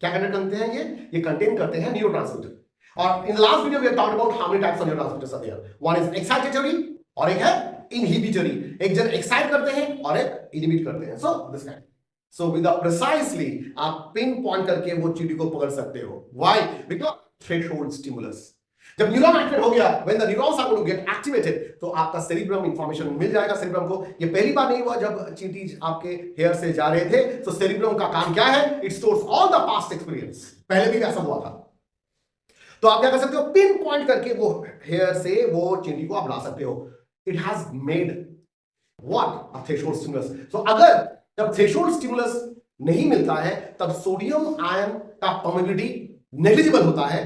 क्या कंटेन करते हैं ये कंटेन करते हैं न्यूरोट्रांसमीटर। और in the last video we have talked about how many types of neurotransmitters are there. One is excitatory और एक है इनहिबिटरी। एक जन एक्साइट करते हैं और एक इनहिबिट करते हैं। So this kind, so with precisely आप पिन पॉइंट करके वो चीटी को पकड़ सकते हो। व्हाई? Because threshold stimulus. जब न्यूरॉन एक्टिवेट हो गया, when the neurons are going to get activated, तो आपका सेरिब्रम इंफॉर्मेशन मिल जाएगा सेरिब्रम को। ये पहली बार नहीं हुआ जब चींटी आपके हेयर से जा रहे थे। तो सेरिब्रम का काम क्या है? It stores all the past experience. पहले भी ऐसा हुआ था। तो आप क्या कर सकते हो? पिन पॉइंट करके वो हेयर से वो चींटी को आप ला सकते हो। It has made what? A threshold stimulus. So अगर जब थ्रेशोल्ड स्टिमुलस नहीं मिलता है तब सोडियम आयन का परमिबिलिटी नेग्लिजिबल होता है,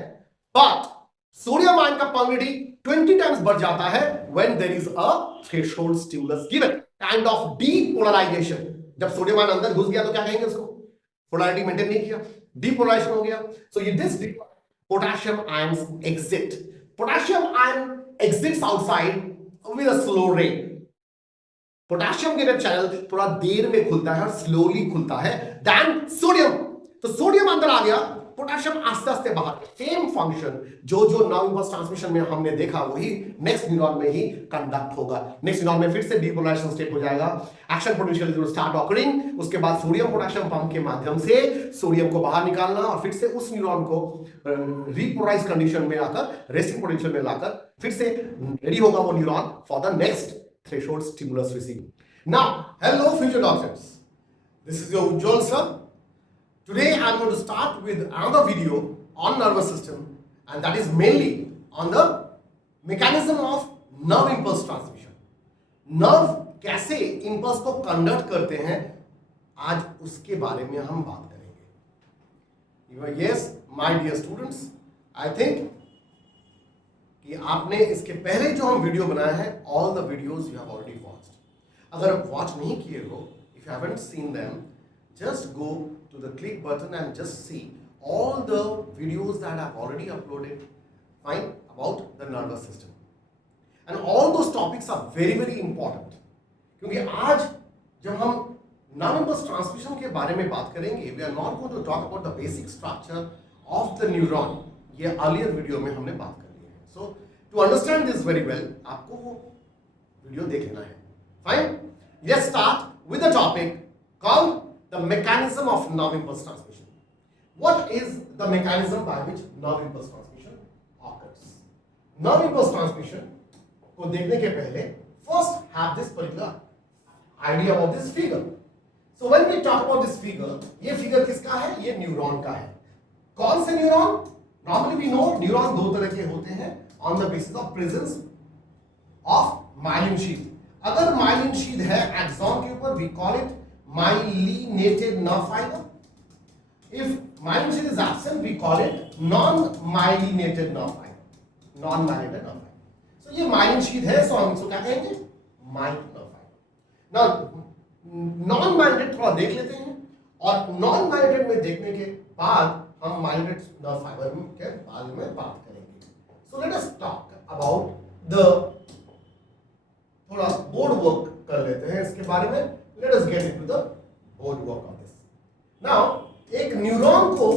बट सोडियम आयन का परमिबिलिटी 20 टाइम्स बढ़ जाता है when there is a threshold stimulus given. Kind of depolarization. जब सोडियम आयन अंदर घुस गया तो क्या कहेंगे उसको? पोलैरिटी मेंटेन नहीं किया, डीपोलराइजेशन हो गया। सो ये this potassium ions exit. Potassium ion exits outside with a slow rate. Potassium gated channel थोड़ा देर में खुलता है और स्लोली खुलता है देन सोडियम। तो सोडियम अंदर आ गया, पोटेशियम आस्ते आस्ते बाहर। सेम फंक्शन जो नर्व इम्पल्स ट्रांसमिशन में हमने देखा वही नेक्स्ट न्यूरॉन में ही कंडक्ट होगा। नेक्स्ट न्यूरॉन में फिर से डीपोलराइजेशन स्टेट हो जाएगा, action potential will start occurring. उसके बाद सोडियम पोटेशियम पंप के माध्यम से सोडियम को बाहर निकालना और फिर से उस न्यूरॉन को रीपोलराइज कंडीशन में आकर रेस्टिंग पोटेंशियल में लाकर फिर से रेडी होगा वो neuron for the next threshold stimulus receiving. Now, hello future doctors. This is your Ujjwal sir. Today I am going to start with another video on nervous system, and that is mainly on the mechanism of nerve impulse transmission. Nerve कैसे impulse को conduct करते हैं, आज उसके बारे में हम बात करेंगे। Yes, my dear students, I think कि आपने इसके पहले जो हम वीडियो बनाया है, all the videos you have already watched. अगर आप वॉच नहीं किए हो, if you haven't seen them, just go to the click button and just see all the videos that I have already uploaded fine about the nervous system. And all those topics are very very important, क्योंकि आज जब हम nerve impulse transmission के बारे में बात करेंगे, we are not going to talk about the basic structure of the neuron. ये अर्लियर वीडियो में हमने बात कर। So to understand this very well, आपको वो वीडियो देख लेना है। Fine? Let's start with the topic called the mechanism of nerve impulse transmission. What is the mechanism by which nerve impulse transmission occurs? Nerve impulse transmission को देखने के पहले first have this particular idea about this figure. So when we talk about this figure, ये figure किसका है? ये neuron का है। कौन से neuron? Normally we know neuron दो तरह के होते हैं on the basis of presence of myelin sheath. अगर myelin sheath है axon के ऊपर, we call it myelinated nerve fiber. If myelin sheath is absent, we call it non-myelinated nerve fiber. Non-myelinated nerve fiber. So ये myelin sheath है, so हम इसको क्या कहेंगे? myelinated nerve fiber. Now non-myelinated थोड़ा देख लेते हैं, और non-myelinated में देखने के बाद हम myelinated nerve fiber के बारे में बात करेंगे। So let us talk about the थोड़ा बोर्ड वर्क कर लेते हैं इसके बारे में। Let us get into the board work of this. Now एक न्यूरॉन को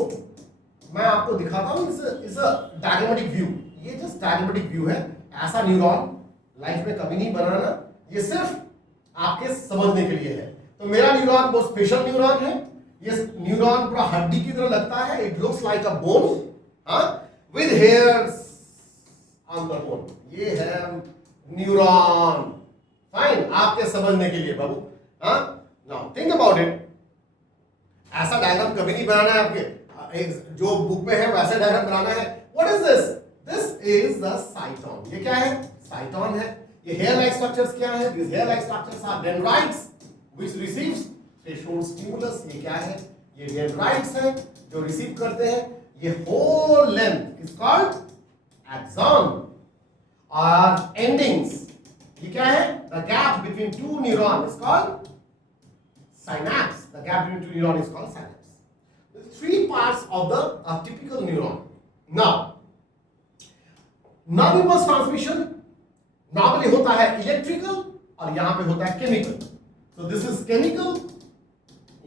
मैं आपको दिखाता हूँ, इस डायग्रामेटिक व्यू। ये जस्ट डायग्रामेटिक व्यू है। ऐसा न्यूरॉन लाइफ में कभी नहीं बनाना, ये सिर्फ आपके समझने के लिए है। तो मेरा न्यूरॉन बहुत स्पेशल न्यूरॉन है। ये न्यूरॉन पूरा हड्डी की तरह लगता है, it looks like a bone with hairs on the bone. ये है न्यूरॉन। फाइन, आपके समझने के लिए बाबू। Now think about it. ऐसा डायग्राम कभी नहीं बनाना है आपके, जो बुक में है वैसा डायग्राम बनाना है। What is this? This is the साइटोन। ये क्या है? साइटोन है। ये हेयर लाइक स्ट्रक्चर्स क्या है? This hair like structures are dendrites which receives threshold stimulus. ये क्या है? ये डेंड्राइट्स है जो रिसीव करते हैं। ये whole length is called axon और endings, ये क्या है? The gap between two neurons is called synapse. The gap between two neurons is called synapse. The three parts of the typical neuron. Now, nerve impulse transmission normally होता है electrical और यहाँ पे होता है chemical. So this is chemical,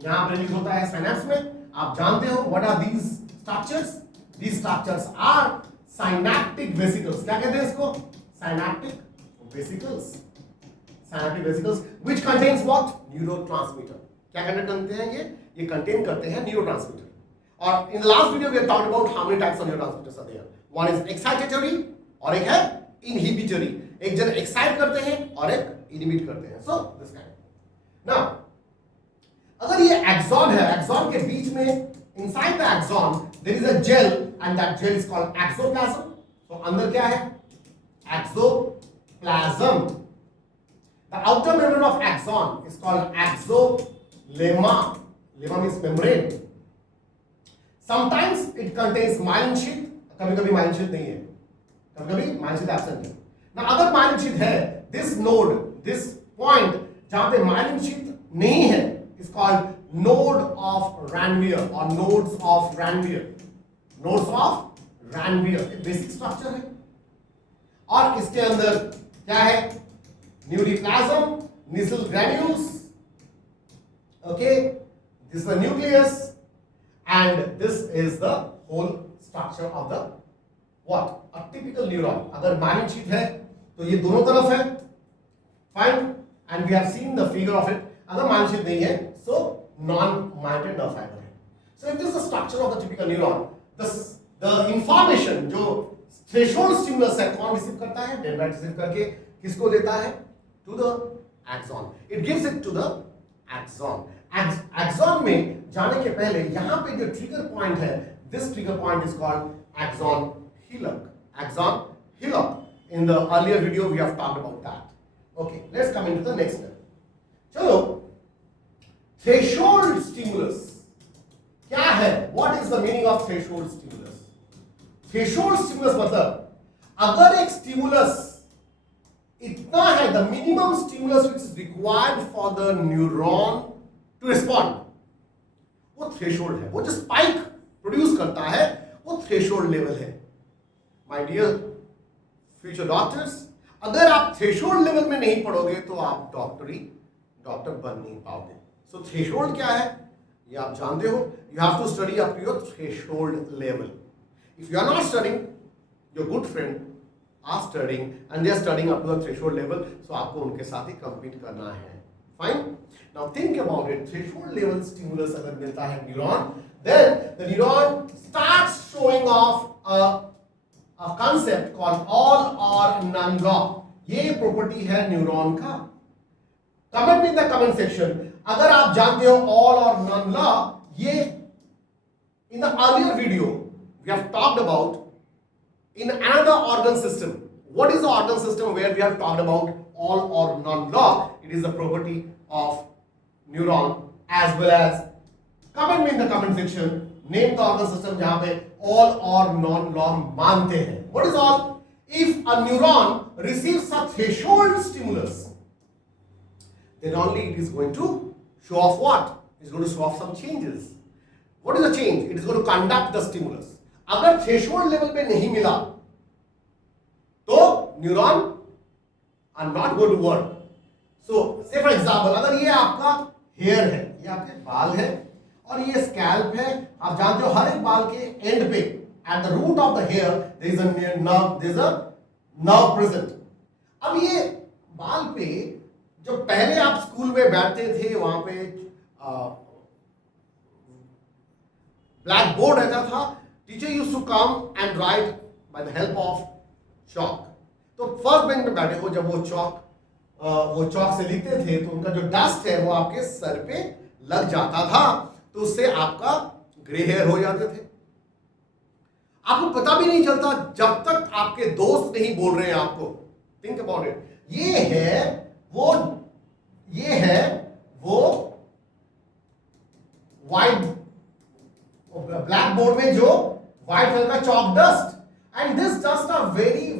यहाँ पे release होता है synapse में, आप जानते हो what are these structures? These structures are synaptic vesicles. क्या कहते हैं इसको? Synaptic vesicles. Synaptic vesicles which contains what? Neurotransmitter. क्या कंटेन करते हैं ये कंटेन करते हैं न्यूरोट्रांसमीटर. और in the last video we have talked about how many types of neurotransmitters are there. One is excitatory और एक है इनहिबिटरी. एक जन एक्साइट करते हैं और एक इनहिबिट करते हैं. So this kind. नाउ अगर ये एक्सॉन है, एक्सॉन के बीच में inside the axon there is a gel and that gel is called axoplasm. तो अंदर क्या है? Axoplasm. The outer membrane of axon is called axolemma. Lemma means membrane. Sometimes it contains myelin sheath. कभी-कभी myelin sheath नहीं है. कभी-कभी myelin sheath absent है. Now अगर myelin sheath है, this node, this point जहाँ पे myelin sheath नहीं है, is called node of Ranvier or nodes of Ranvier. Nodes of Ranvier. एक basic structure है. और इसके अंदर क्या है? Neuroplasm, nasal granules. Okay, this is the nucleus, and this is the whole structure of the what? A typical neuron. अगर myelin sheath है तो ये दोनों तरफ है, fine, and we have seen the figure of it. अगर myelin sheath नहीं है, so non-myelinated nerve fiber है. So if this is the structure of the typical neuron, the information जो threshold stimulus है कौन रिसीव करता है? Dendrite रिसीव करके किसको देता है? To the axon. It gives it to the axon. Axon में जाने के पहले यहाँ पे जो trigger point है, this trigger point is called axon hillock. Axon hillock. In the earlier video we have talked about that. Okay, let's come into the next level. चलो, threshold stimulus क्या है? What is the meaning of threshold stimulus? Threshold stimulus मतलब अगर एक stimulus इतना है, the minimum stimulus which is required for the neuron to respond, वो threshold है. वो जो spike produce करता है वो threshold level है. My dear future doctors, अगर आप threshold level में नहीं पढ़ोगे तो आप डॉक्टर बन नहीं पाओगे. So threshold क्या है ये आप जानते हो. You have to study up to your threshold level. If you are not studying, your good friend are studying and they are studying up to the threshold level, so आपको उनके साथ ही compete करना है. Fine. Now think about it. Threshold level stimulus अगर मिलता है neuron, then the neuron starts showing off a concept called all or none law. ये property है neuron का. Comment in the comment section. अगर आप जानते हो all or none law, ये in the earlier video we have talked about in another organ system. What is the organ system where we have talked about all or none law? It is the property of neuron as well as, comment me in the comment section, name the organ system जहाँ पे all or none law मानते हैं. What is all? If a neuron receives a threshold stimulus, then only it is going to show off what? It is going to show off some changes. What is the change? It is going to conduct the stimulus. अगर threshold level पे नहीं मिला तो neuron are not going to work. So say for example अगर ये आपका hair है, ये आपके बाल है और ये स्कैल्प है. आप जानते हो हर एक बाल के एंड पे at the root of the hair there is a nerve present. अब ये बाल पे जो पहले आप स्कूल में बैठते थे वहां पे ब्लैक बोर्ड रहता था. Teacher used to come and write by the help of chalk. तो फर्स्ट बेंच में बैठे हो जब वो चॉक से लिखते थे तो उनका जो डस्ट है वो आपके सर पे लग जाता था, तो उससे आपका ग्रे हेयर हो जाते थे. आपको पता भी नहीं चलता जब तक आपके दोस्त नहीं बोल रहे हैं आपको. Think about it. ये है वो व्हाइट ब्लैक बोर्ड में जो व्हाइट कलर का chalk dust, and this dust are very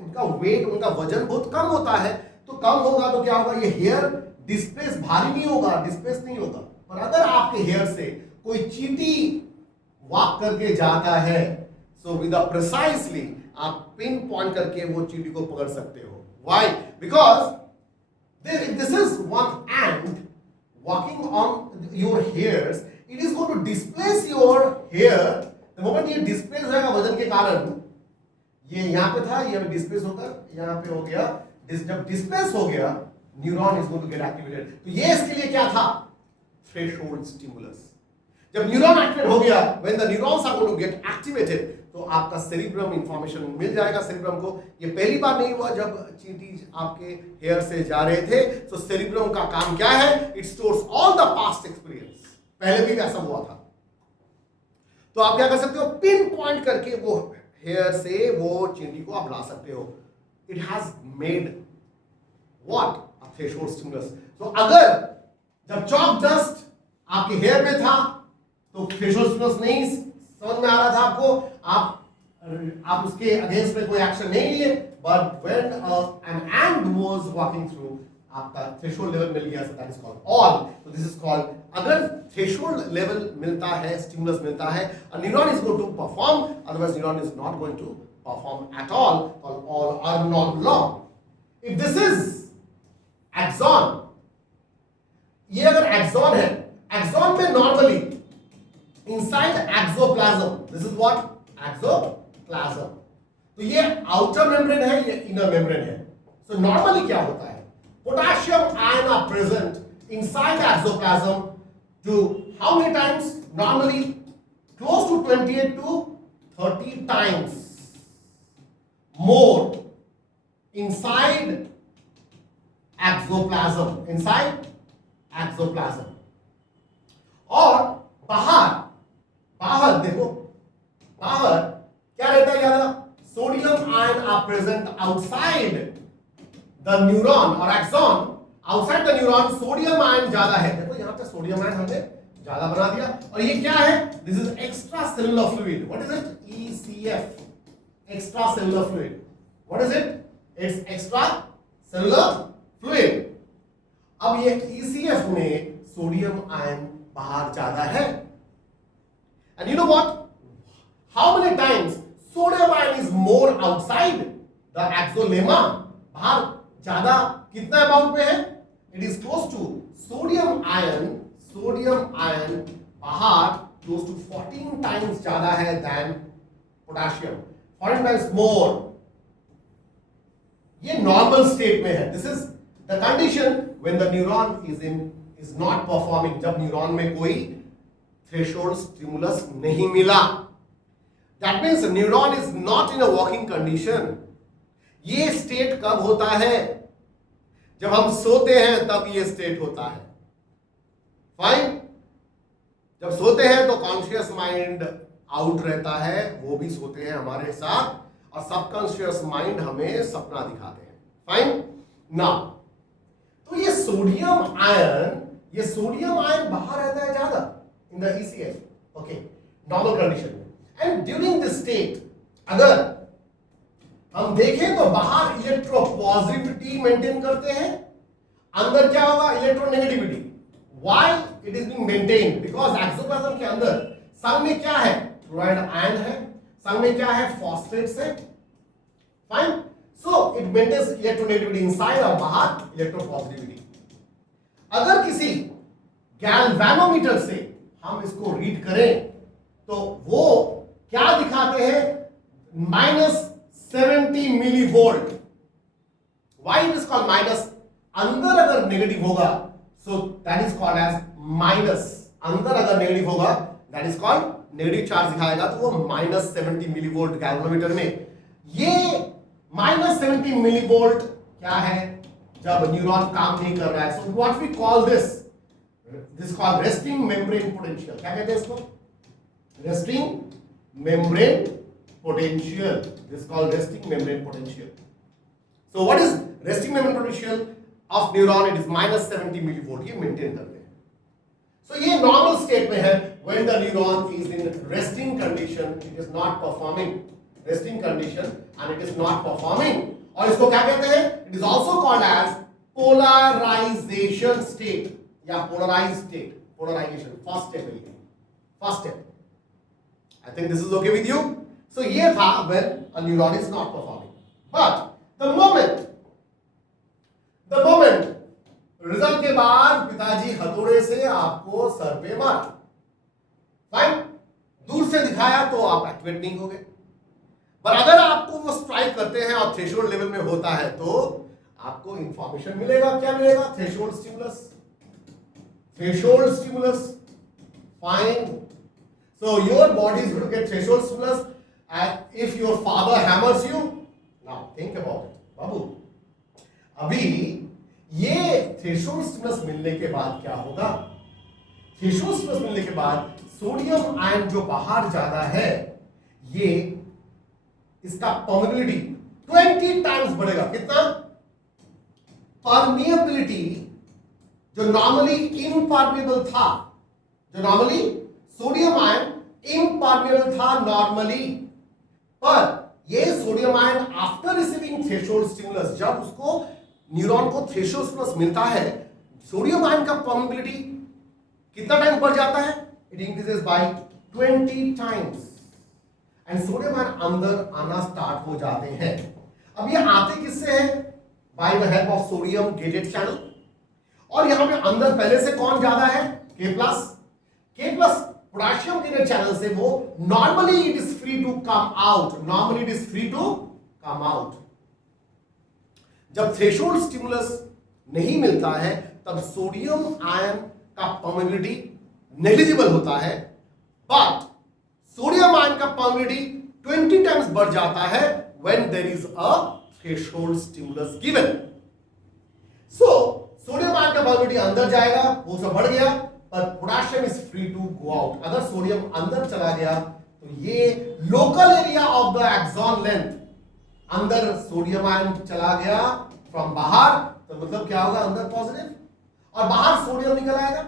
उनका वेट, उनका वजन बहुत कम होता है. तो कम होगा तो क्या होगा, ये हेयर डिस्प्लेस भारी नहीं होगा, डिस्प्लेस नहीं होगा. पर अगर आपके हेयर से कोई चींटी वॉक करके जाता है, सो विद प्रिसाइसली आप पिन पॉइंट करके वो चींटी को पकड़ सकते हो. Why? Because this is one ant walking on your hairs, it is going to displace your hair. The moment ये डिस्प्लेस होगा वजन के कारण, ये यहां पे था, ये डिस्प्लेस होकर यहां पे हो गया। जब डिस्प्लेस हो गया, neuron is going to get activated. तो ये इसके लिए क्या था? Threshold stimulus. जब न्यूरॉन एक्टिवेट हो गया, when the neurons are going to get activated, तो आपका सेरिब्रम इंफॉर्मेशन मिल जाएगा सेरिब्रम को। ये पहली बार नहीं हुआ जब चींटी आपके हेयर से जा रहे थे। तो सेरिब्रम का काम क्या है? It stores all the past experience. पहले भी ऐसा हुआ था। तो आप क्या कर सकते हो? पिन पॉइंट करके वो हेयर से वो चींटी को आप ला सकते हो। It has made what? A threshold stimulus. तो अगर जब चॉक डस्ट आपके हेयर में था तो थ्रेशोल्ड स्टिमुलस नहीं समझ में आ रहा था आपको, आप उसके अगेंस्ट में कोई एक्शन नहीं लिए, but when an ant was walking through, आपका थ्रेशोल्ड लेवल मिल गया, दैट इज कॉल्ड ऑल। तो दिस इज कॉल्ड, अगर थ्रेशोल्ड लेवल मिलता है, स्टिमुलस मिलता है, a neuron is going to perform, otherwise neuron is not going to perform at all, or are not long. If this is axon, ये अगर axon है, axon में normally inside exoplasm, this is what? Exoplasm. तो ये outer membrane है, ये inner membrane है। So normally क्या होता है? Potassium ion are present inside exoplasm to how many times? Normally close to 28 to 30 times more inside exoplasm, inside exoplasm। और बाहर देखो, बाहर क्या रहता है ज्यादा? Sodium ion are present outside the neuron और axon. Outside the neuron sodium ion ज्यादा है। देखो यहां पे सोडियम आयन हमने ज्यादा बना दिया। और ये क्या है? This is extra cellular fluid. What is it? ECF, extra cellular fluid. What is it? It's extra cellular fluid. अब ये ECF में सोडियम आयन बाहर ज्यादा है। And you know what? How many times sodium ion is more outside the axolemma? बाहर ज्यादा कितना amount में है? It is close to sodium ion बाहर close to 14 times ज्यादा है than potassium, 14 times more। ये normal state में है। This is the condition when the neuron is not performing, जब न्यूरॉन में कोई थ्रेशोल्ड स्टिमुलस नहीं मिला। That means neuron is not in a working condition। ये स्टेट कब होता है? जब हम सोते हैं तब ये स्टेट होता है। फाइन। जब सोते हैं तो कॉन्शियस माइंड आउट रहता है, वो भी सोते हैं हमारे साथ, और सबकॉन्शियस माइंड हमें सपना दिखाते हैं। फाइन ना। तो ये सोडियम आयन बाहर रहता है ज्यादा in the ECF, okay, normal condition। and during this state, अगर हम देखें तो बाहर इलेक्ट्रोपॉजिटिविटी मेंटेन करते हैं, अंदर क्या होगा? Electronegativity. why it is being maintained? because axoplasm के अंदर संग में क्या है? क्लोराइड आयन है, संग में क्या है? फॉस्फेट्स है। Fine. So it maintains electronegativity inside और बाहर इलेक्ट्रोपॉजिटिविटी। अगर किसी गैल्वेनोमीटर से हम इसको रीड करें तो वो क्या दिखाते हैं? -70 millivolt. Why it is called minus? अंदर अगर नेगेटिव होगा so that is called as minus. अंदर अगर नेगेटिव होगा that is called negative charge दिखाएगा, तो वो -70 मिलीवोल्ट गैल्वेनोमीटर में। ये -70 मिलीवोल्ट क्या है? जब न्यूरॉन काम नहीं कर रहा है। So what we call this is called resting membrane potential। क्या कहते हैं इसको? resting membrane potential। this is called resting membrane potential। so what is resting membrane potential of neuron? it is -70 millivolt। ये मेंटेन करते हैं। so ये normal state में है। when the neuron is in resting condition, it is not performing, resting condition, and it is not performing। और इसको क्या कहते हैं? it is also called as polarization state या polarized state। polarization first step है ये, first step। I think this is okay with you। so ये था when a neuron is not performing, but the moment result के बाद पिताजी हथौड़े से आपको सर पे मारा, से दिखाया तो आप एक्टिवेट नहीं हो गए। पर अगर आपको वो स्ट्राइक करते हैं और थ्रेशोल्ड लेवल में होता है तो आपको इंफॉर्मेशन मिलेगा। क्या मिलेगा? Threshold stimulus. Threshold stimulus, fine. So your body is going to get threshold stimulus, and if your father hammers you, now think about it, बाबू। अभी ये थ्रेशोल्ड स्टिमुलस मिलने के बाद क्या होगा? थ्रेशोल्ड स्टिमुलस मिलने के बाद सोडियम आयन जो बाहर जाता है, ये इसका परमेबिलिटी 20 टाइम्स बढ़ेगा। कितना? परमिएबिलिटी जो नॉर्मली इम्परमिएबल था, जो नॉर्मली सोडियम आयन इम्परमिएबल था नॉर्मली, पर ये sodium ion after receiving threshold stimulus, जब उसको न्यूरॉन को थ्रेशोल्ड स्टिमुलस मिलता है, सोडियम आयन का परमिएबिलिटी कितना टाइम बढ़ जाता है? It increases by 20 times, and sodium ion अंदर आना स्टार्ट हो जाते हैं। अब ये आते किससे है? By the help of sodium gated channel. और यहां पे अंदर पहले से कौन ज्यादा है? K plus potassium gated channel से वो normally it is free to come out, normally it is free to come out. जब थ्रेशोल्ड स्टिमुलस नहीं मिलता है तब सोडियम आयन का परमिएबिलिटी नेग्लिजिबल होता है, बट सोडियम आयन का परमिएबिलिटी 20 टाइम्स बढ़ जाता है when there is a threshold stimulus given. So sodium ion का परमिएबिलिटी अंदर जाएगा, वो सब बढ़ गया, पर potassium is free to go out. अगर सोडियम अंदर चला गया तो ये local area of the axon length, अंदर सोडियम आयन चला गया फ्रॉम बाहर, तो मतलब क्या होगा? अंदर पॉजिटिव, और बाहर सोडियम निकल आएगा,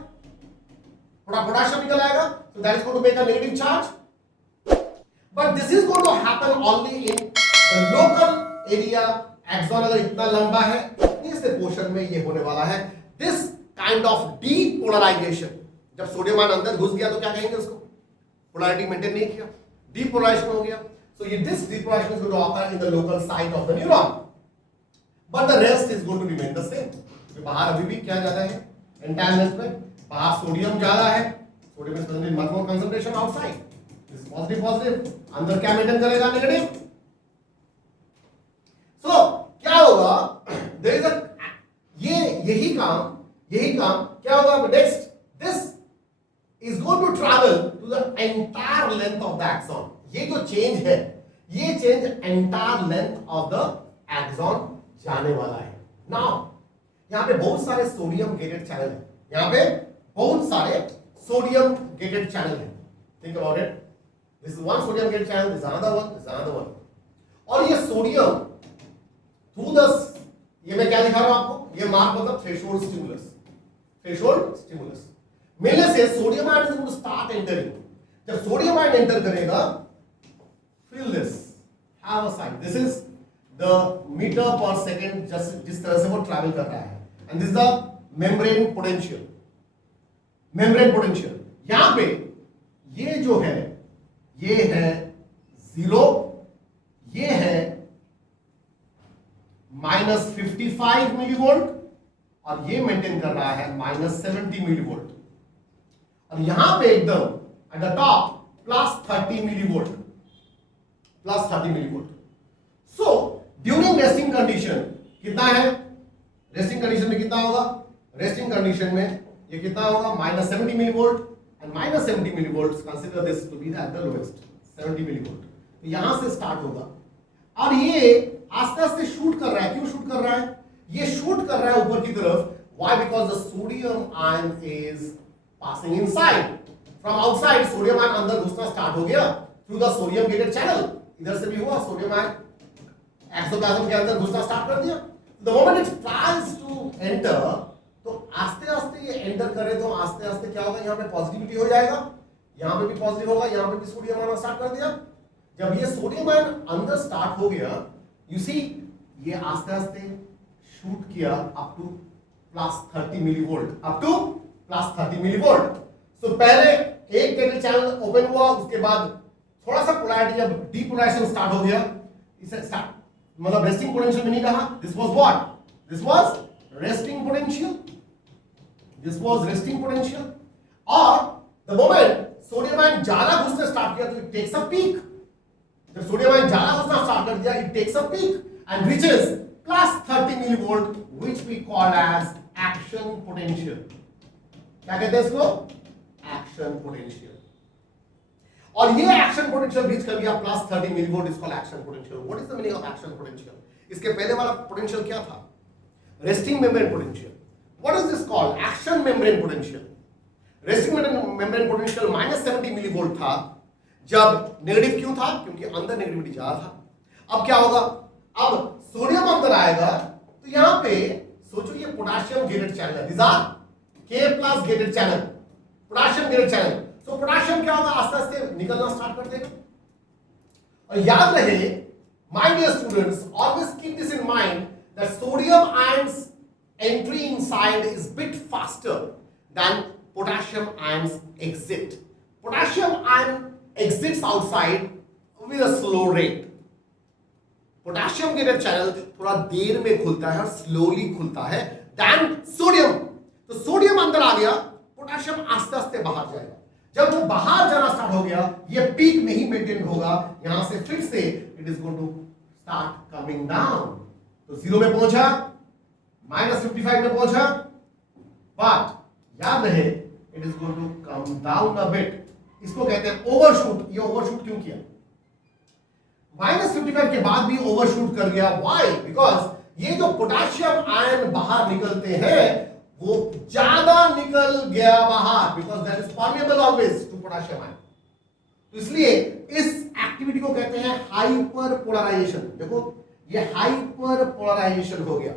पोटेशियम निकल आएगा, so that is going to make a negative charge. But this is going to happen only in the local area. Axon अगर इतना लंबा है, इतने से पोर्शन में ये होने वाला है दिस काइंड ऑफ डीपोलराइजेशन। जब सोडियम आयन अंदर घुस गया तो क्या कहेंगे उसको? पोलैरिटी मेंटेन नहीं किया, डीपोलराइजेशन हो गया। सो ये this depolarisation is going to occur in the local site of the neuron, but the rest is going to remain the same. बाहर अभी भी क्या ज्यादा है? एंटायर लेंथ में बाहर सोडियम ज्यादा है, sodium is present in much more concentration outside, this positive, अंदर क्या मेंटेन करेगा? नेगेटिव। सो क्या होगा? देयर इज अ यही काम क्या होगा? Next this is going to travel to the entire length of the axon. ये जो चेंज है, ये change entire length of the axon जाने वाला है। नाउ यहां पे बहुत सारे सोडियम गेटेड चैनल है, यहां पे बहुत सारे सोडियम गेटेड चैनल है। Think about it, this is one sodium gated channel, this another one, this another one. और ये सोडियम थ्रू द, ये मैं क्या दिखा रहा हूं आपको? ये मार्क मतलब थ्रेशोल्ड स्टिमुलस। थ्रेशोल्ड स्टिमुलस मिलने से sodium ion is going to start entering. जब सोडियम आयन एंटर करेगा, feel this, have a sign, this is the metre per second, जिस तरह से वो ट्रैवल कर रहा है, and this is the membrane potential. Membrane potential यहां पे ये जो है, ये है 0, ये है -55 मिलीवोल्ट, और ये मेंटेन कर रहा है -70 मिलीवोल्ट, और यहां पे एकदम at the top +30 millivolt, +30 millivolt. So during resting condition कितना है? रेस्टिंग कंडीशन में कितना होगा? रेस्टिंग कंडीशन में ये कितना होगा? -70 millivolt, and -70 millivolt consider this to be the at the lowest 70 millivolt. तो यहां से स्टार्ट होगा, और ये आस्ते आस्ते शूट कर रहा है। क्यों शूट कर रहा है? ये शूट कर रहा है ऊपर की तरफ। Why? Because the sodium ion is passing inside. From outside sodium ion अंदर घुसना स्टार्ट हो गया through the sodium gated channel. इधर से भी हुआ, सोडियम आयन एक्सोप्लाज्म के अंदर घुसना स्टार्ट कर दिया। The moment it tries to enter, तो आस्ते आस्ते ये एंटर करे तो आस्ते आस्ते क्या होगा? यहाँ पे पॉजिटिविटी हो जाएगा, यहाँ पे भी पॉजिटिव होगा, यहाँ पे भी सोडियम आना स्टार्ट कर दिया। जब ये सोडियम आयन अंदर स्टार्ट हो गया, यू सी ये आस्ते आस्ते शूट किया up to +30 millivolt, up to +30 millivolt. So पहले एक गेटेड चैनल ओपन हुआ, उसके बाद थोड़ा सा पोलैरिटी, जब डीपोलराइजेशन स्टार्ट हो गया, इसे स्टार्ट मतलब रेस्टिंग पोटेंशियल में नहीं रहा। This was what? This was resting potential, this was resting potential. और द मोमेंट सोडियम आयन ज्यादा घुसना स्टार्ट किया तो इट टेक्स अ पीक। जब सोडियम आयन ज्यादा घुसना स्टार्ट कर दिया, it takes a peak and reaches plus 30 millivolt which we call as action potential. क्या कहते हैं इसको? Action potential. और ये एक्शन पोटेंशियल रीच कर गया plus 30 millivolt, is called action potential. What is the meaning of action potential? इसके पहले वाला पोटेंशियल क्या था? Resting membrane potential. What is this called? Action membrane potential. Resting membrane potential -70 millivolt था जब negative क्यों था? क्योंकि अंदर नेगेटिविटी ज्यादा था। अब क्या होगा? अब सोडियम अंदर आएगा तो यहां पे सोचो ये पोटेशियम गेटेड चैनल है, this are K+ gated channel, potassium gated channel. तो पोटेशियम क्या होगा? आस्ते आस्ते निकलना स्टार्ट कर देगा। और याद रहे my dear students, always keep this in mind that sodium ions entry inside is bit faster than potassium ions exit. Potassium ion exits outside with a slow rate. Potassium gated channel थोड़ा देर में खुलता है और slowly खुलता है than sodium. तो sodium अंदर आ गया, पोटेशियम आस्ते आस्ते बाहर जाएगा। जब वो बाहर जाना स्टार्ट हो गया, ये पीक में ही मेंटेन होगा, यहां से फिर से it is going to start coming down. तो 0 में पहुंचा, -55 में पहुंचा, बट याद रहे it is going to come down a bit. इसको कहते हैं ओवरशूट। ये ओवरशूट क्यों किया? -55 के बाद भी ओवरशूट कर गया। व्हाई? बिकॉज ये जो पोटेशियम आयन बाहर निकलते हैं वो ज्यादा निकल गया बाहर, because that is permeable always to potassium ion. तो इसलिए इस एक्टिविटी को कहते हैं हाइपर पोलराइजेशन। देखो ये हाइपर पोलराइजेशन हो गया।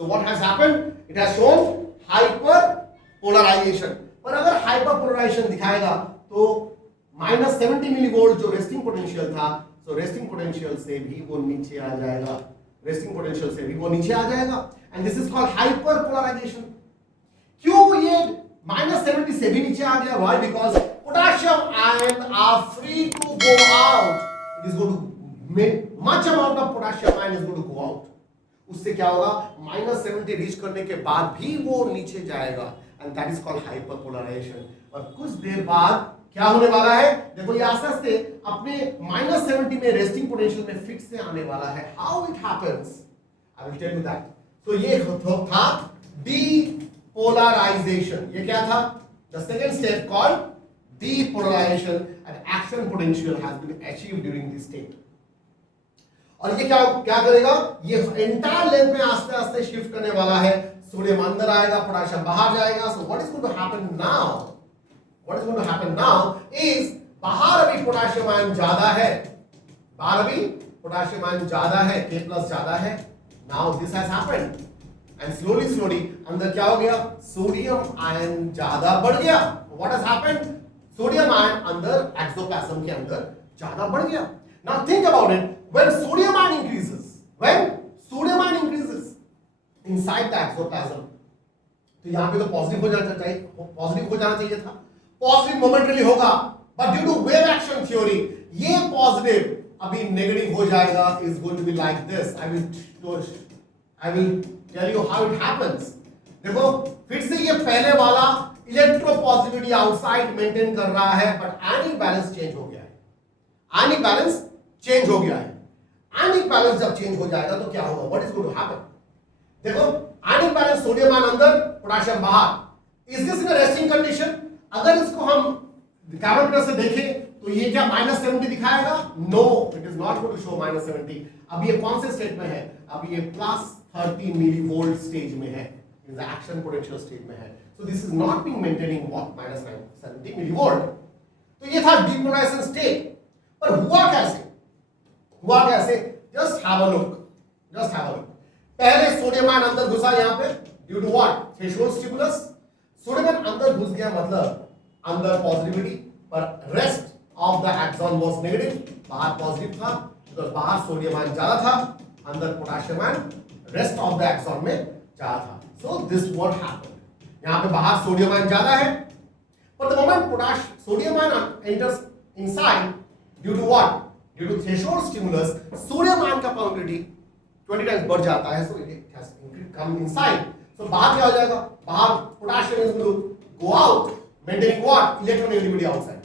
So what has happened? It has shown hyperpolarization. पर अगर hyperpolarization दिखाएगा तो -70 मिलीवोल्ट जो रेस्टिंग पोटेंशियल था, तो रेस्टिंग पोटेंशियल से भी वो नीचे आ जाएगा, रेस्टिंग पोटेंशियल से भी वो नीचे आ जाएगा, and this is called hyperpolarization. क्यों ये -70 से भी नीचे आ गया? Why? Because potassium ion are free to go out. It is going to make much amount of potassium ion is going to go out. उससे क्या होगा? -70 रीच करने के बाद भी वो नीचे जाएगा, and that is called hyperpolarization. और कुछ देर बाद क्या होने वाला है? देखो ये आस्ते आस्ते अपने -70 में रेस्टिंग पोटेंशियल में फिट से आने वाला है। How it happens? I will tell you that. तो ये था डीपोलराइजेशन। ये क्या था? The second step called depolarization, and action potential has been achieved during this state. और ये क्या करेगा? ये एंटायर लेंथ में आस्ते आस्ते शिफ्ट करने वाला है। सोडियम अंदर आएगा, पोटेशियम बाहर जाएगा। So what is going to happen now? What is going to happen now is बाहर अभी पोटेशियम आयन ज्यादा है, बाहर अभी पोटेशियम आयन ज्यादा है, K+ ज्यादा है। Now this has happened and slowly slowly अंदर क्या हो गया? सोडियम आयन ज्यादा बढ़ गया। What has happened? Sodium ion अंदर एक्सोप्लाज्म के अंदर ज्यादा बढ़ गया। Now think about it. When sodium ion increases inside the exoplasm, तो यहां पे तो पॉजिटिव हो जाना चाहिए था। पॉजिटिव मोमेंटली होगा, but due to wave action theory ये पॉजिटिव अभी नेगेटिव हो जाएगा। Is going to be like this. I will tell you how it happens. देखो फिर से ये पहले वाला इलेक्ट्रोपॉजिटिविटी आउटसाइड मेंटेन कर रहा है, बट आयनिक बैलेंस चेंज हो गया है। आयनिक बैलेंस चेंज हो गया है। आयनिक बैलेंस जब चेंज हो जाएगा तो क्या होगा? What is going to happen? देखो आयनिक बैलेंस, सोडियम आयन अंदर, पोटेशियम बाहर। Is this in resting condition? अगर इसको हम कैलकुलेटर से देखें तो ये क्या -70 दिखाएगा? No, it is not going to show -70। अब ये कौन से स्टेट में है? अब ये +30 मिलीवोल्ट स्टेज में है, in the action potential stage में है। So this is not being maintaining what -70 millivolt. तो ये था डीपोलराइजेशन स्टेट। पर हुआ कैसे? Just have a look. पहले सोडियम आयन अंदर घुसा यहां पे due to what? Threshold stimulus. Sodium ion अंदर घुस गया, मतलब अंदर पॉजिटिविटी, पर rest of the axon was negative. बाहर पॉजिटिव था, बिकॉज़ बाहर सोडियम आयन ज्यादा था, अंदर potassium ion rest of the axon में ज्यादा था। So this what happened. यहां पे बाहर सोडियम आयन ज्यादा है, but the moment sodium ion enters inside due to what? Due to threshold stimulus, sodium ion का permeability 20 times बढ़ जाता है, so it has come inside. So बाहर क्या हो जाएगा? बाहर potassium is going to go out, maintaining what? Electronegativity outside.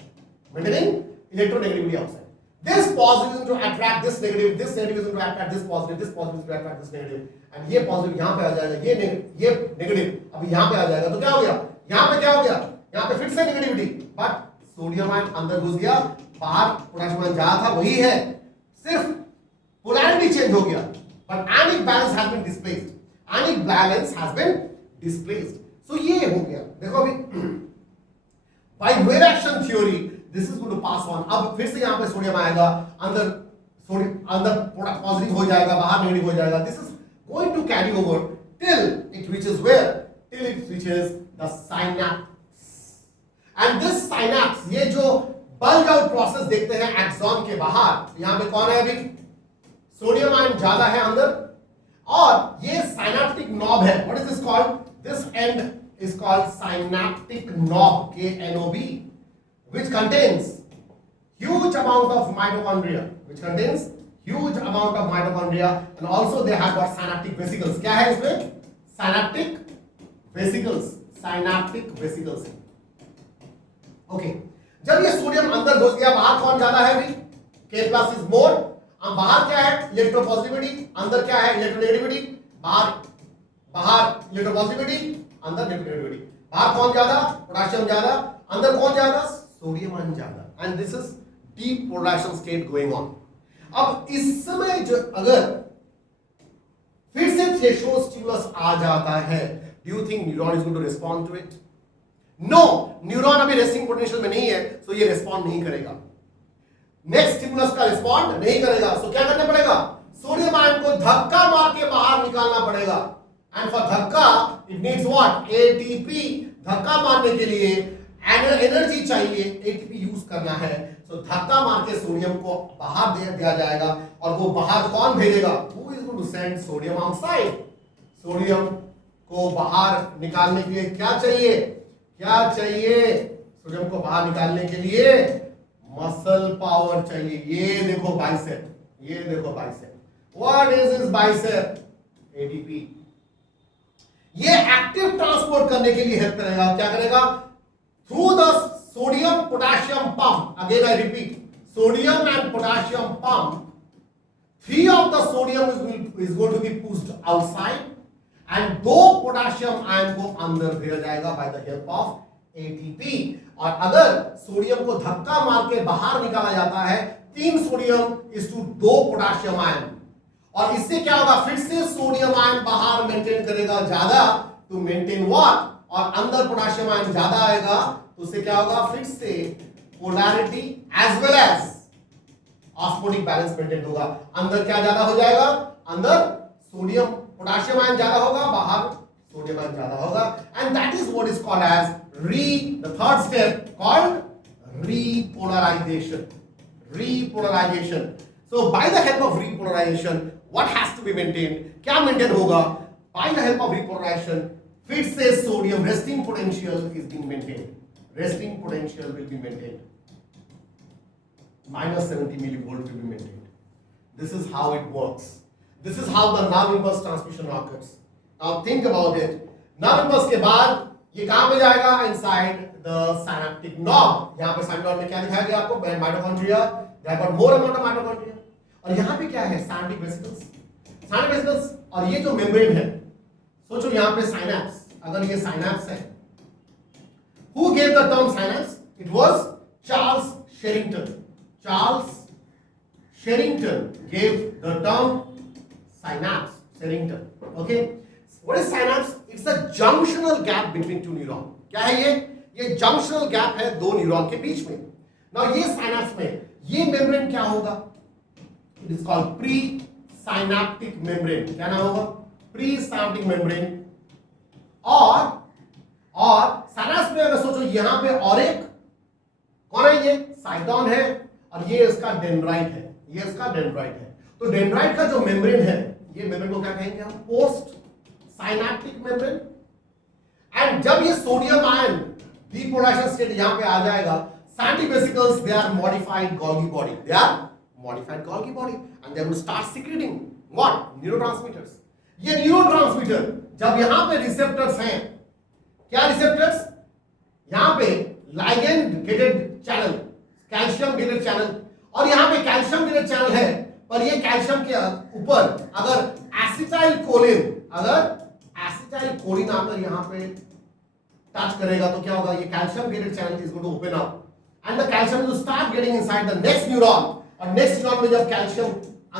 maintaining electronegativity outside. This positive is going to attract this negative is going to attract this positive is going to attract this negative, and ये positive यहाँ पे आ जाएगा, ये negative अभी यहाँ पे आ जाएगा, तो क्या हो गया, यहाँ पे क्या हो गया, यहाँ पे फिर से नेगेटिविटी, बट सोडियम आयन अंदर घुस गया, बाहर पोटेशियम आयन जहां था वही है, सिर्फ पोलैरिटी चेंज हो गया, but ionic balance has been displaced, ionic balance has been displaced. So ये हो गया. देखो अभी by wave action theory this is going to pass on. अब फिर से यहां पे सोडियम आएगा, अंदर पॉजिटिव हो जाएगा, बाहर नेगेटिव हो जाएगा. This is going to carry over till it reaches where, till it reaches the synapse. And this synapse, ये जो बल्ज आउट प्रोसेस देखते हैं एक्सॉन के बाहर, यहां पे कौन है, अभी सोडियम आयन ज्यादा है अंदर, और ये साइनैप्टिक नॉब है. What is this called? This and is called synaptic knob, KNOB, which contains huge amount of mitochondria, and also they have got synaptic vesicles. क्या है इसमें? synaptic vesicles. Okay, जब ये सोडियम अंदर घुस गया, बाहर कौन ज्यादा है अभी? K plus is more. अब बाहर क्या है? इलेक्ट्रोपॉजिटिविटी. अंदर क्या है? इलेक्ट्रोनेगेटिविटी. बाहर इलेक्ट्रोपॉजिटिविटी, अंदर नेगेटिविटी. बाहर कौन ज्यादा? पोटेशियम ज्यादा. अंदर कौन ज्यादा? सोडियम आयन ज्यादा. And this is depolarization state going on. अब इस समय जो अगर फिर से थ्रेशोल्ड स्टिमुलस आ जाता है, do you think neuron is going to respond to it? No, neuron अभी रेस्टिंग पोटेंशियल में नहीं है, सो ये रिस्पॉन्ड नहीं करेगा, नेक्स्ट स्टिमुलस का रिस्पॉन्ड नहीं करेगा. सो क्या करना पड़ेगा? सोडियम आयन को धक्का मार के बाहर निकालना पड़ेगा. And for धक्का it needs what? ATP. धक्का मारने के लिए एनर्जी चाहिए, ATP यूज करना है. तो धक्का मार के सोडियम को बाहर दे दिया जाएगा, और वो बाहर कौन भेजेगा? Who is going to send sodium outside? Sodium को बाहर निकालने के लिए क्या चाहिए? सोडियम को बाहर निकालने के लिए मसल पावर चाहिए. ये देखो bicep. What is this bicep? ATP. ये एक्टिव ट्रांसपोर्ट करने के लिए हेल्प करेगा. क्या करेगा? Through the sodium potassium pump. Again I repeat, sodium and potassium pump. 3 of the sodium is going to be pushed outside, and 2 potassium ion को अंदर भेजा जाएगा by the help of ATP. और अगर सोडियम को धक्का मार के बाहर निकाला जाता है, 3 sodium is to 2 potassium ion, और इससे क्या होगा? फिर से सोडियम आयन बाहर मेंटेन करेगा ज्यादा, टू मेंटेन व्हाट, और अंदर पोटेशियम आयन ज्यादा आएगा, तो उससे क्या होगा? फिर से polarity as well as osmotic balance maintain होगा. अंदर क्या ज्यादा हो जाएगा? अंदर सोडियम पोटेशियम आयन ज्यादा होगा, बाहर सोडियम आयन ज्यादा होगा. And that is what is called as the third step called repolarization. So by the help of repolarization, what has to be maintained? क्या मेंटेन होगा? By the help of repolarization, फिर से sodium resting potential is being maintained. Resting potential will be maintained. Minus 70 millivolt will be maintained. This is how it works. This is how the nerve impulse transmission occurs. Now think about it. Nerve impulse के बाद ये कहाँ पे जाएगा? Inside the synaptic knob. यहाँ पे synaptic knob में क्या दिखाया गया आपको? Mitochondria. They have got more amount of mitochondria. और यहाँ पे क्या है? Synaptic vesicles. और ये जो मेम्ब्रेन है, सोचो यहाँ पे साइनैप्स. अगर ये साइनैप्स है, who gave the term synapse? It was Charles Sherrington. Charles Sherrington gave the term synapse. Sherrington. Okay. What is synapse? It's a junctional gap between two neurons. क्या है ये? ये junctional gap है दो neuron के बीच में. Now ये साइनैप्स में ये मेम्ब्रेन क्या होगा? It is called pre-synaptic membrane. क्या नाम होगा? Pre-synaptic membrane. और साइनैप्स में अगर सोचो यहाँ पे और एक कौन है? ये साइटोन है, और ये इसका डेंड्राइट है. तो डेंड्राइट का जो मेम्ब्रेन है, ये मेम्ब्रेन को क्या कहेंगे हम? Post synaptic membrane. एंड जब ये सोडियम आयन डीपोलराइजेशन स्टेट यहाँ पे आ जाएगा, synaptic vesicles, they are modified Golgi body, and they will start secreting what? Neurotransmitters. ये न्यूरोट्रांसमीटर जब यहाँ पे रिसेप्टर्स हैं, क्या रिसेप्टर्स? यहाँ पे ligand gated channel. Graded channel, और यहाँ पे कैल्शियम ग्रेडेड चैनल है, पर ये कैल्शियम के ऊपर अगर एसिटाइल कोलिन आकर यहाँ पे टच करेगा तो क्या होगा, ये calcium graded channel is going to open up and the calcium will start getting inside the next neuron, और नेक्स्ट न्यूरॉन में जब कैल्शियम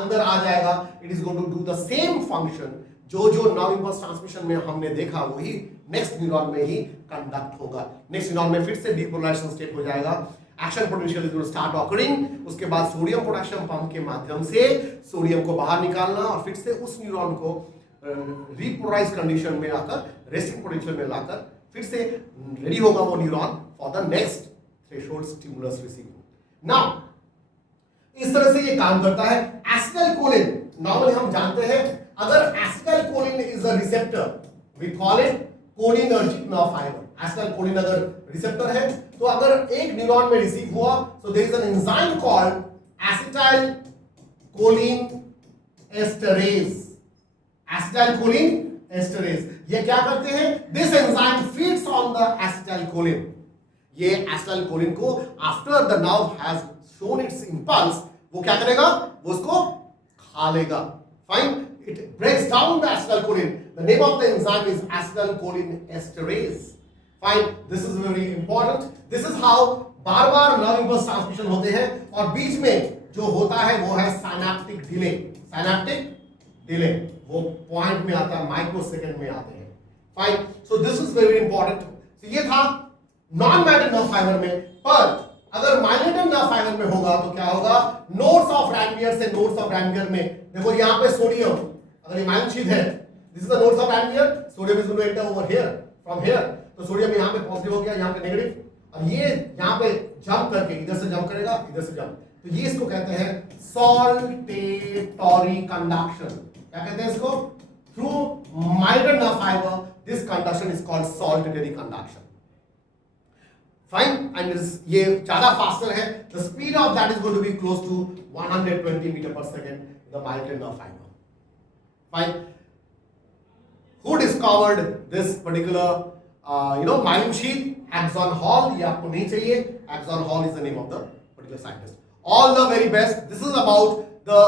अंदर आ जाएगा it is going to do the same function जो नर्व इंपल्स ट्रांसमिशन में हमने देखा, वही नेक्स्ट न्यूरॉन में ही कंडक्ट होगा। नेक्स्ट न्यूरॉन में फिर से डिपोलराइजेशन स्टेट हो जाएगा, action potential is going to start occurring, उसके बाद सोडियम पोटेशियम पंप के माध्यम से सोडियम को बाहर निकालना और फिर से उस न्यूरॉन को रिपोलराइज कंडीशन में आकर रेस्टिंग पोटेंशियल में लाकर फिर से रेडी होगा वो neuron for the next threshold stimulus receiving. Now इस तरह से ये काम करता है। एसिटाइल कोलिन नॉर्मली हम जानते हैं, अगर acetyl choline is a receptor we call it cholinergic nerve fibre. Acetyl choline अगर रिसेप्टर है तो अगर एक न्यूरॉन में रिसीव हुआ तो there is an enzyme called acetyl choline esterase. Acetyl choline esterase ये क्या करते हैं, this enzyme feeds on the acetyl choline. ये एसिटाइल कोलिन को after the nerve has shown its impulse वो क्या करेगा, वो उसको खा लेगा। Fine, it breaks down the acetylcholine. The name of the enzyme is acetylcholine esterase. Fine, this is very important. This is how बार-बार nerve impulse transmission होते हैं, और बीच में जो होता है वो है synaptic delay. Synaptic delay वो पॉइंट में आता है, माइक्रोसेकंड में आते हैं। Fine, so this is very important. तो ये था नॉन माइलेटेड नर्व फाइबर में, पर अगर माइलेटेड नर्व फाइबर में होगा तो क्या होगा, नोड्स ऑफ रैनवियर से नोड्स ऑफ रैनवियर में देखो यहाँ पे सोडियम, अगर ये माइलिन शीथ है, this is the nodes of Ranvier, sodium is going to enter over here from here, तो सोडियम यहाँ पे पॉजिटिव हो गया, यहाँ पे नेगेटिव, और ये यहाँ पे जंप करके इधर से जंप करेगा, इधर से जंप, तो ये इसको कहते हैं सॉल्टेटरी कंडक्शन। क्या कहते हैं इसको, through माइलेटेड nerve fibre this conduction is called saltatory conduction. Fine, and ये ज्यादा फास्टर है, the speed of that is going to be close to 120 meter per second, the mild nerve fiber. Fine. Who discovered this particular myelin sheath? Axon Hall. ये आपको नहीं चाहिए, Axon Hall is the name of the particular scientist. All the very best. This is about the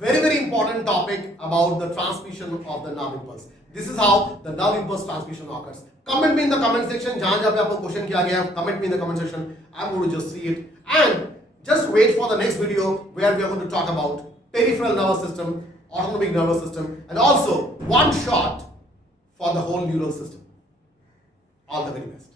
very important topic about the transmission of the nerve impulse. This is how the nerve impulse transmission occurs. Comment me in the comment section. जहाँ जहाँ पे आपको question किया गया है, comment me in the comment section. I'm going to just see it and just wait for the next video where we are going to talk about peripheral nervous system, autonomic nervous system, and also one shot for the whole neural system. All the very best.